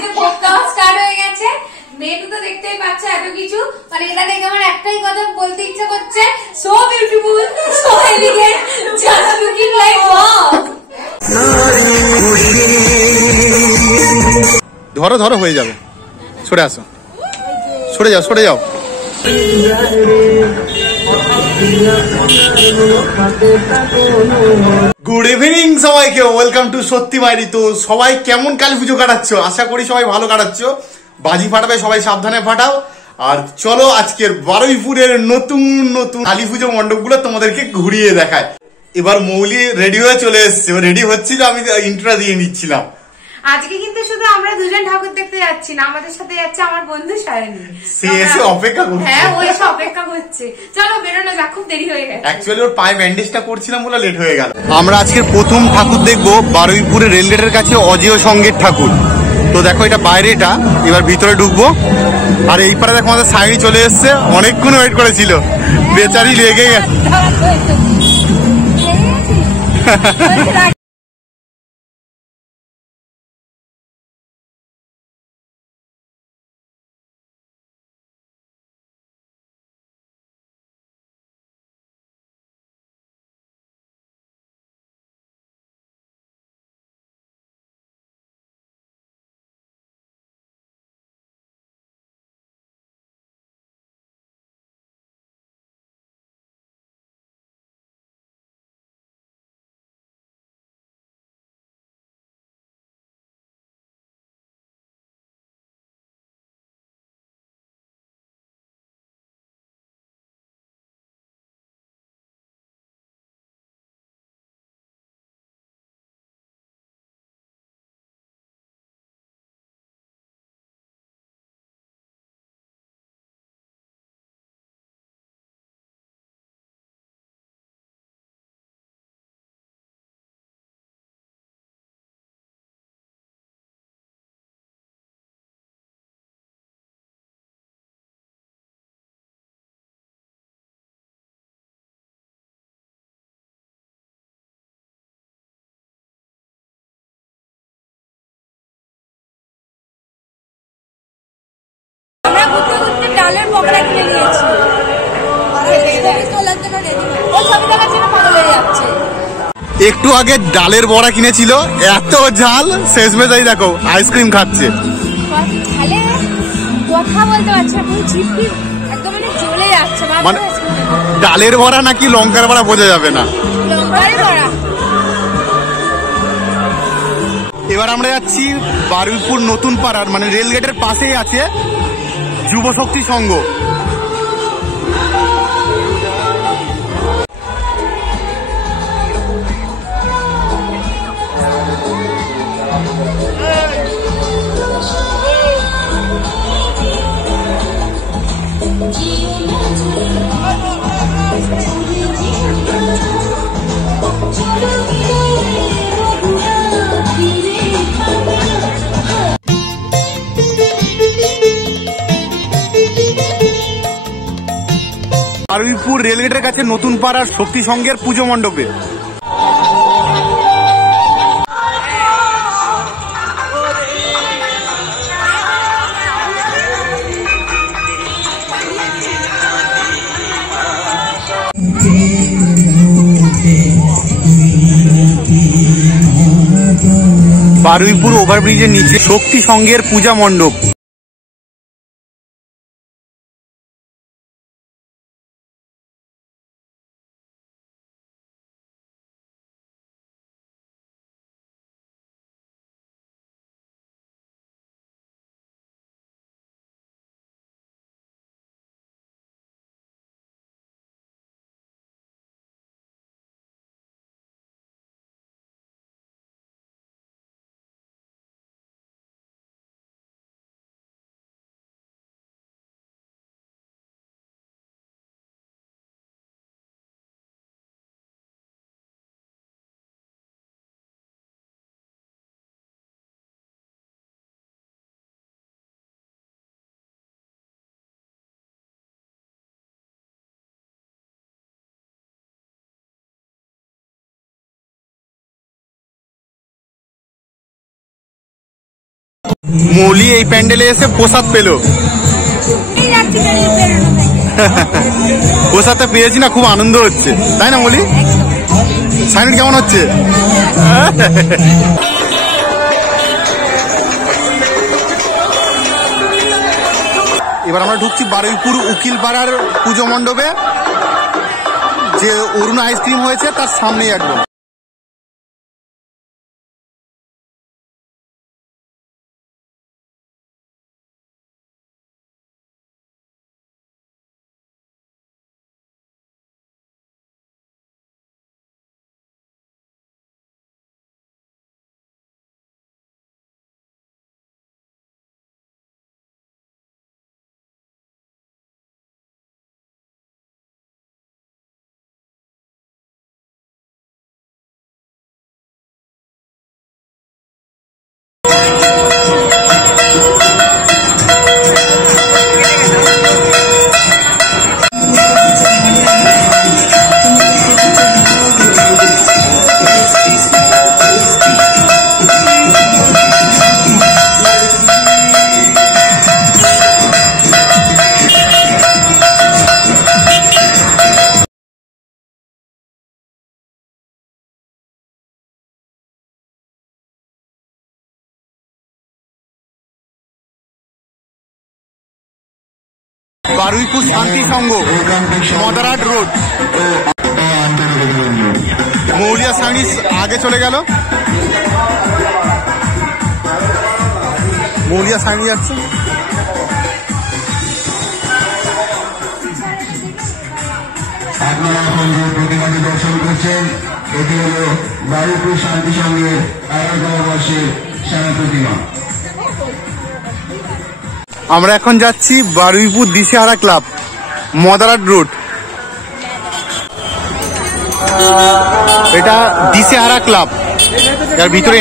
বাড়িতে ভোগ খাওয়া স্টার্ট হয়ে গেছে। মেনু তো দেখতেই পাচ্ছে এত কিছু, মানে এটা দেখে আমার একটাই কথা বলতে ইচ্ছা করছে, so beautiful, so elegant, just looking like wow. ধরো ধরো, হয়ে যাবে। সরে আসো, সরে যাও, সরে যাও। গুড ইভিনিং সবাইকে, ওয়েলকাম টু সত্যি বাইরি। তো সবাই কেমন কালী পুজো কাটাচ্ছ? আশা করি সবাই ভালো কাটাচ্ছ। বাজি ফাটাবে সবাই, সাবধানে ফাটাও। আর চলো আজকের বারুইপুরের নতুন নতুন কালী পুজো মণ্ডপগুলো তোমাদেরকে ঘুরিয়ে দেখায়। এবার মৌলি রেডি হয়ে চলে এসছে, রেডি হচ্ছিল, আমি ইন্ট্রো দিয়ে নিচ্ছিলাম। আজকে কিন্তু শুধু আমরা দুজন ঠাকুর দেখতে যাচ্ছি না, আমাদের সাথে যাচ্ছে আমার বন্ধু সায়নী। সে এসে অপেক্ষা করছে। হ্যাঁ, ও এসে অপেক্ষা করছে। চলো বেরোনো যাক, খুব দেরি হয়ে গেছে। অ্যাকচুয়ালি ওর পায়ে ব্যান্ডেজটা করছিলাম বলে লেট হয়ে গেল। আমরা আজকের প্রথম ঠাকুর দেখবো বারুইপুরে রেলগেটের কাছে অজেয় সঙ্গের ঠাকুর। তো দেখো এটা বাইরেটা, এবার ভিতরে ঢুকবো। আর এই পারে দেখো আমাদের সাইনি চলে এসছে, অনেকক্ষণ ওয়েট করেছিল, বেচারি লেগে গেছে। আমরা ঘুরতে ঘুরতে ডালের পকোড়া কিনে নিয়েছি। একটু আগে ডালের বড়া কিনেছিল, এত ঝাল, শেষমেশ এই দেখো আইসক্রিম খাচ্ছে। কথা বলতে পারছে না, একদম মানে জ্বলে যাচ্ছে। মানে ডালের বড়া নাকি লঙ্কার বড়া বোঝা যাবে না। লঙ্কার বড়া। এবার আমরা যাচ্ছি বারুইপুর নতুন পাড়ার, মানে রেলগেটের পাশেই আছে যুব শক্তি সংঘ। বারুইপুর রেলগেটের কাছে নতুন পাড়ার শক্তি সংঘের পুজো মণ্ডপে বারুইপুর ওভারব্রিজের নিচে শক্তি সংঘের পূজা মণ্ডপ। মৌলি এই প্যান্ডেলে এসে প্রসাদ পেলো। প্রসাদটা পেয়েছি না, খুব আনন্দ হচ্ছে, তাই না মৌলি? সাইন কেমন হচ্ছে? এবার আমরা ঢুকছি বারুইপুর উকিলপাড়ার পুজো মণ্ডপে, যে অরুণ আইসক্রিম হয়েছে তার সামনেই একদম। বারুইপুর শান্তি সংঘ, মদারহাট রোড। মৌলিয়া সার্ভিস আগে চলে গেল, মৌলিয়া সার্ভিস যাচ্ছে। আপনারা এখন যে প্রতিমাটি দর্শন করছেন এটি হল বারুইপুর শান্তি সংঘের 11তম বর্ষের সেরা প্রতিমা। আমরা এখন যাচ্ছি বারুইপুর দিশেহারা ক্লাব, মদারহাট রোড। এটা দিশেহারা ক্লাব, যার ভিতরে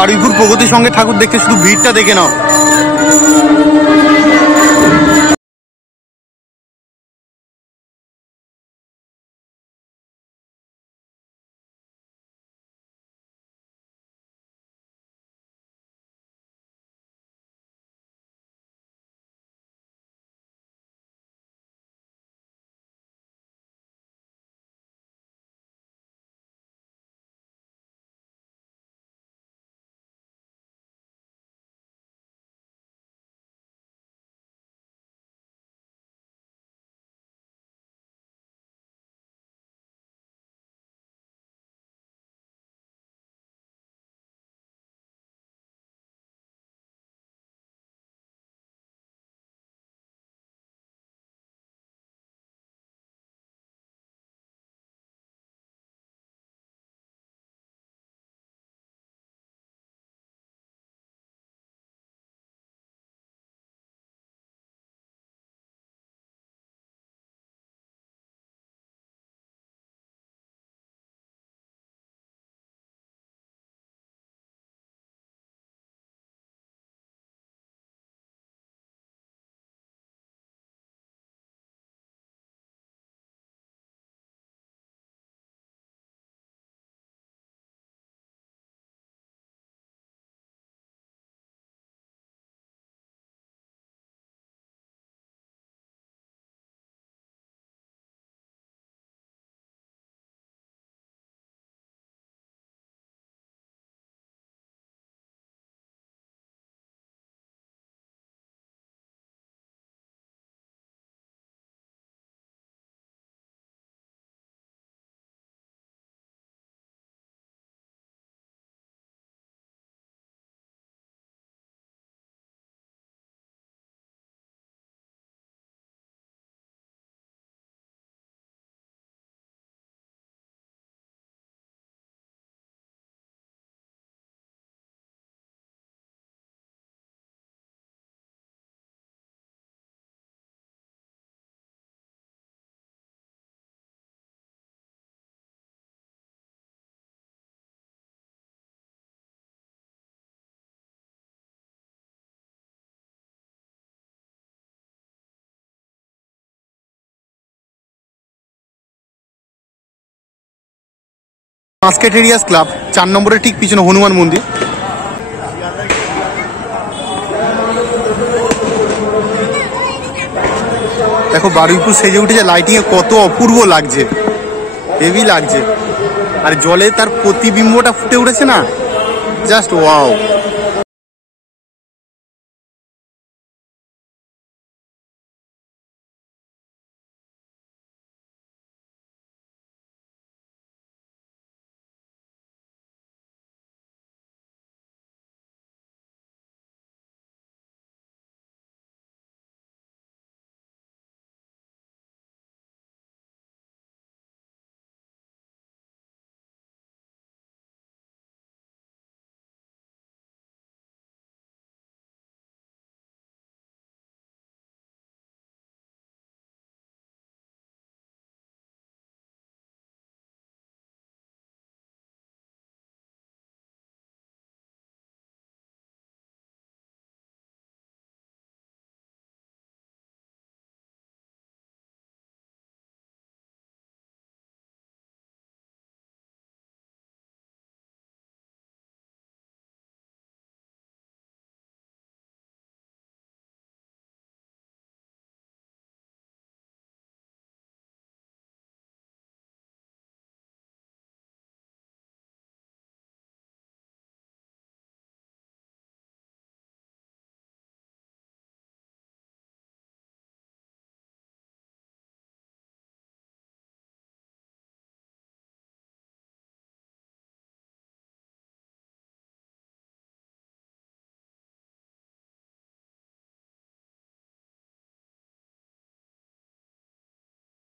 বারুইপুর প্রগতির সঙ্গে ঠাকুর দেখতে, শুধু ভিড়টা দেখে নাও। মাস্কেটেরিয়াস ক্লাব 4 নম্বরের ঠিক পিছনে হনুমান মন্দির। দেখো বারুইপুর সেজে উঠেছে, লাইটিং এ কত অপূর্ব লাগছে, হেভি লাগছে। আর জলে তার প্রতিবিম্বটা ফুটে উঠেছে না, জাস্ট ওয়াও।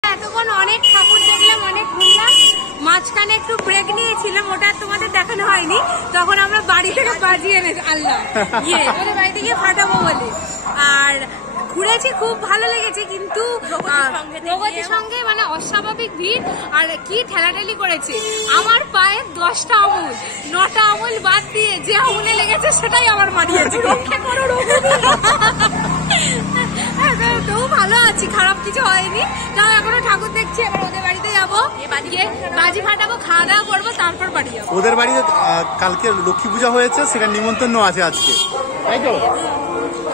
এতক্ষণ অনেক ঠাকুর দেখলাম, অনেক ঘুরলাম, মাঝখানে একটু ব্রেক নিয়েছিলাম, ওটা তোমাদের দেখানো হয়নি। তখন আমরা বাড়ি থেকে বাজিয়ে এনেছি, আল্লাহ ওদের বাড়িতে গিয়ে ফাটাবো বলে। আর ঘুরেছি, খুব ভালো লেগেছে, কিন্তু প্রগতির সঙ্গে মানে অস্বাভাবিক ভিড় আর কি ঠেলাঠেলি করেছে। আমার পায়ে 10টা আঙুল, 9টা আঙুল বাদ দিয়ে যে আঙুলে লেগেছে সেটাই আমার মারিয়েছে। রক্ষা করো তো ভালো আছি, খারাপ কিছু হয়নি। তাও এখনো ঠাকুর দেখছি, এবার ওদের বাড়িতে যাবো, বাজি ফাটাবো, খাওয়া দাওয়া করবো, তারপর বাড়ি যাবো। ওদের বাড়িতে কালকে লক্ষ্মী পূজা হয়েছে, সেখানে নিমন্ত্রণ আছে আজকে, তাই তো?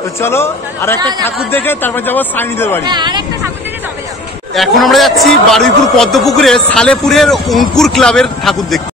তো চলো আর একটা ঠাকুর দেখে তারপর যাবো সাইনিদের বাড়ি। আর একটা ঠাকুর দেখে তবে যাবো। এখন আমরা যাচ্ছি বারুইপুর পদ্মপুকুরে সালেপুরের অঙ্কুর ক্লাবের ঠাকুর দেখতে।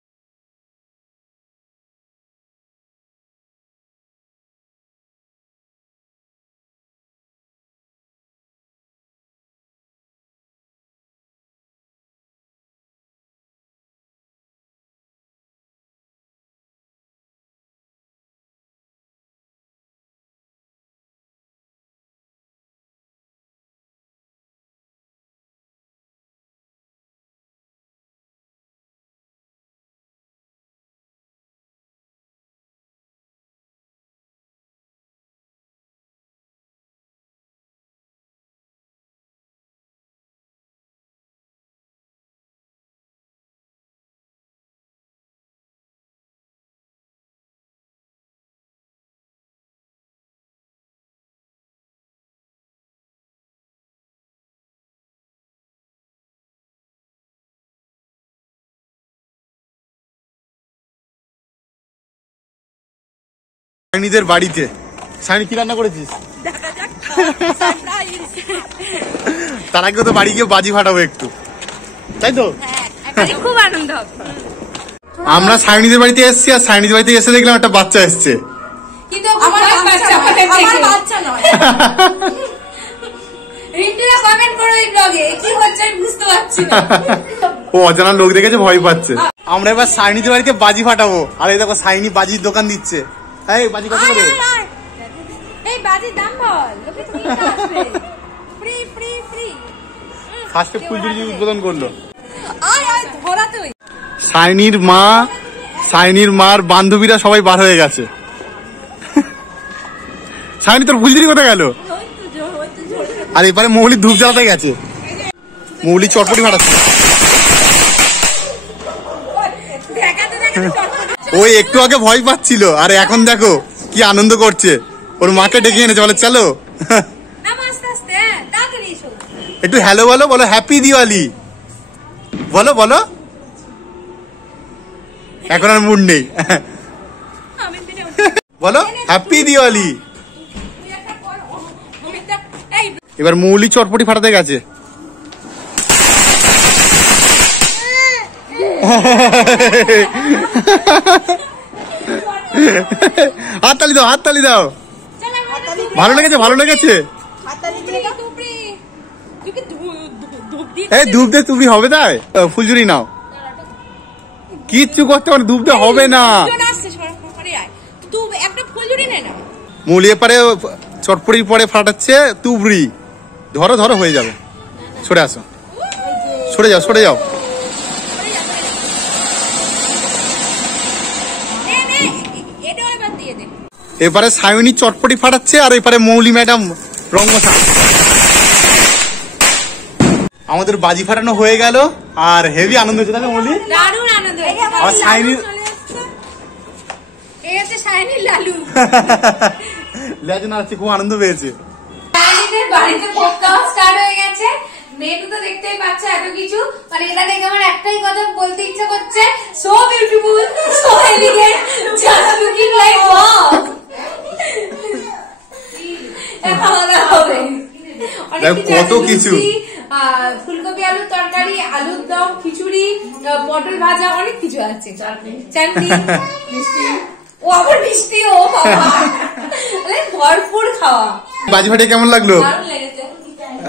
সাইনিদের বাড়িতে। সাইনি কি রান্না করেছিস? তার আগে তো বাড়ি গিয়ে বাজি ফাটাবো একটু, তাই তো? খুব আনন্দ হবে। আমরা সাইনিদের বাড়িতে এসেছি, আর সাইনিদের বাড়িতে এসে দেখলাম একটা বাচ্চা এসছে। কিন্তু আমার বাচ্চা নয়। রিমটিরা কমেন্ট করো এই ব্লগে, কি হচ্ছে আমি বুঝতে পারছি না। ও অজানা লোক দেখেছে, ভয় পাচ্ছে। আমরা এবার সাইনিদের বাড়িতে বাজি ফাটাবো, আর এই দেখো সাইনি বাজির দোকান দিচ্ছে। এই বাজি কত করে? এই বাজির দাম বল, লোকে ফ্রি আসবে। Free free free. ফার্স্টে ফুলঝুরি উদ্বোধন করলো। আয় আয় ধরা তুই। সাইনির মার বান্ধবীরা সবাই বার হয়ে গেছে। সাইনি তোর ফুলঝুরি কোথায় গেল? আর এবারে মৌলি ধূপ জ্বালাতে গেছে, মৌলি চটপটি ফাটাচ্ছে। ওই একটু আগে ভয় পাচ্ছিল, আর এখন দেখো কি আনন্দ করছে। ওর মাকে ডেকে এনেছে, বলে চলো। একটু হ্যালো বলো, বলো হ্যাপি দিওয়ালি বলো, বলো। এখন আর মুড নেই, বলো হ্যাপি দিওয়ালি। এবার মৌলি চটপটি ফাটাতে গেছে। হাততালি দাও, হাততালি দাও। ভালো লেগেছে, ভালো লেগেছে। এই ধূপ দিয়ে তুমি হবে, তাই ফুলঝুরি নাও। কিচ্ছু করতে পারে, ধূপ দিয়ে হবে না। মৌলি এপারে চটপটির পরে ফাটাচ্ছে তুবড়ি। ধরো ধরো, হয়ে যাবে। সরে আসো, সরে যাও, সরে যাও। এবারে সায়নী চটপটি ফাটাচ্ছে, আর এপারে মৌলি ম্যাডাম রঙ্গসা। আমাদের বাজি ফাটানো হয়ে গেল, আর হেভি আনন্দ হচ্ছে, তাই না মৌলি? দারুণ আনন্দ। আর সায়নী এই হচ্ছে সায়নীর লালু। লাজু নাচছে, খুব আনন্দ পেয়েছে। সায়নীদের বাড়িতে পক্কাও স্টার্ট হয়ে গেছে। মেনু তো দেখতেই পাচ্ছে এত কিছু, মানে এটা দেখে আমার একটাই কথা বলতে ইচ্ছা করছে, so beautiful, so elegant, just looking like wow. কত কিছু, ফুলকপি আলুর তরকারি, আলুর দম, খিচুড়ি, পটল ভাজা, অনেক কিছু আছে। চাটনি, মিষ্টি, ও আবার মিষ্টি, ও বাবা ভরপুর খাওয়া। বাজি ফাটে কেমন লাগলো?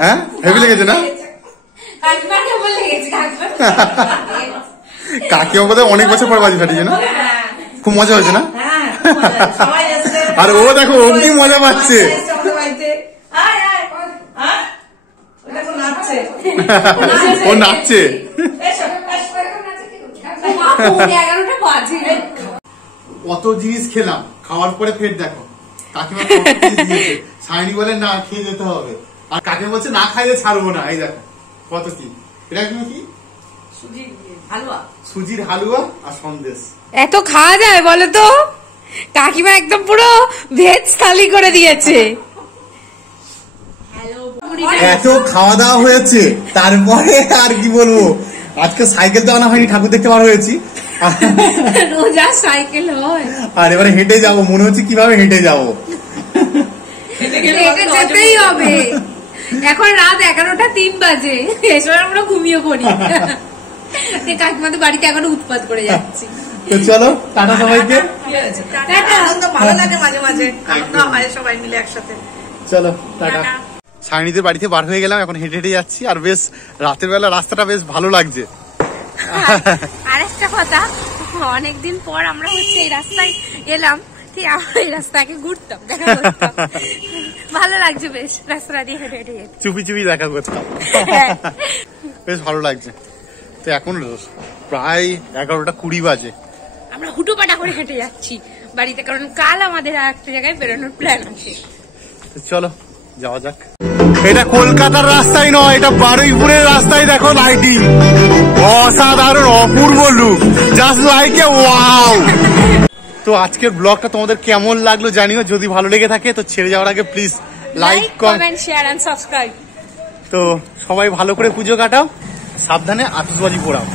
হ্যাঁ, হেভি লেগেছে না? কাকিমা বোধহয় অনেক বছর পর বাজি ফাটিয়েছে না? খুব মজা হয়েছে না? আর ও দেখো, ও কি মজা পাচ্ছে। ও নাচছে। কত জিনিস খেলাম, খাওয়ার পরে ফের দেখো কাকিমা সাইনি বলে না খেয়ে যেতে হবে, আর কাকে বলছে না খাইয়ে ছাড়বো না। এই দেখো কত কি, এটা কি সুজির হালুয়া আর সন্দেশ। এত খাওয়া যায় বলো তো? কাকিমা একদম পুরো ভেজ থালি করে দিয়েছে। এত খাওয়া দাওয়া হয়েছে, তারপরে আর কি বলবো, আজকে সাইকেল তো আনা হয়নি, ঠাকুর দেখতে বার হয়েছি। রোজা সাইকেল হয়, আর এবারে হেঁটে যাবো, মনে হচ্ছে কিভাবে হেঁটে যাবো। হেঁটে যেতেই হবে। এখন রাত 11:03 বাজে, এসব আমরা ঘুমিয়ে পড়ি। কাকিমা তো বাড়িতে এখনো উৎপাত করে যাচ্ছি। তো চলো টাটা সবাইকে, ভালো লাগে মাঝে মাঝে আনন্দ হয় সবাই মিলে একসাথে। চলো টাটা। সাইনিদের বাড়িতে বার হয়ে গেলাম, এখন হেঁটে হেঁটে যাচ্ছি, আর বেশ রাতের বেলা রাস্তাটা বেশ ভালো লাগছে। আরেকটা কথা, অনেকদিন পর আমরা হচ্ছে এই রাস্তায় এলাম, ঠিক আমরা এই রাস্তাকে ঘুরতাম, দেখা করতাম, ভালো লাগছে বেশ রাস্তা দিয়ে হেঁটে হেঁটে যেতে। চুপি চুপি দেখা করতাম, বেশ ভালো লাগছে। তো এখন প্রায় 11:20 বাজে, আমরা হুটোপাটা করে হেঁটে যাচ্ছি বাড়িতে, কারণ কাল আমাদের একটা জায়গায় বেরোনোর প্ল্যান আছে। চলো যাওয়া যাক। এটা কলকাতার রাস্তায় নয়, এটা বারুইপুরের রাস্তায়। দেখো লাইটিং, অসাধারণ অপূর্ব look, just like a wow. তো আজকের ব্লগটা তোমাদের কেমন লাগলো জানিও, যদি ভালো লেগে থাকে তো ছেড়ে যাওয়ার আগে please like, comment, share and subscribe. তো সবাই ভালো করে পুজো কাটাও, সাবধানে আতশবাজি পোড়াও।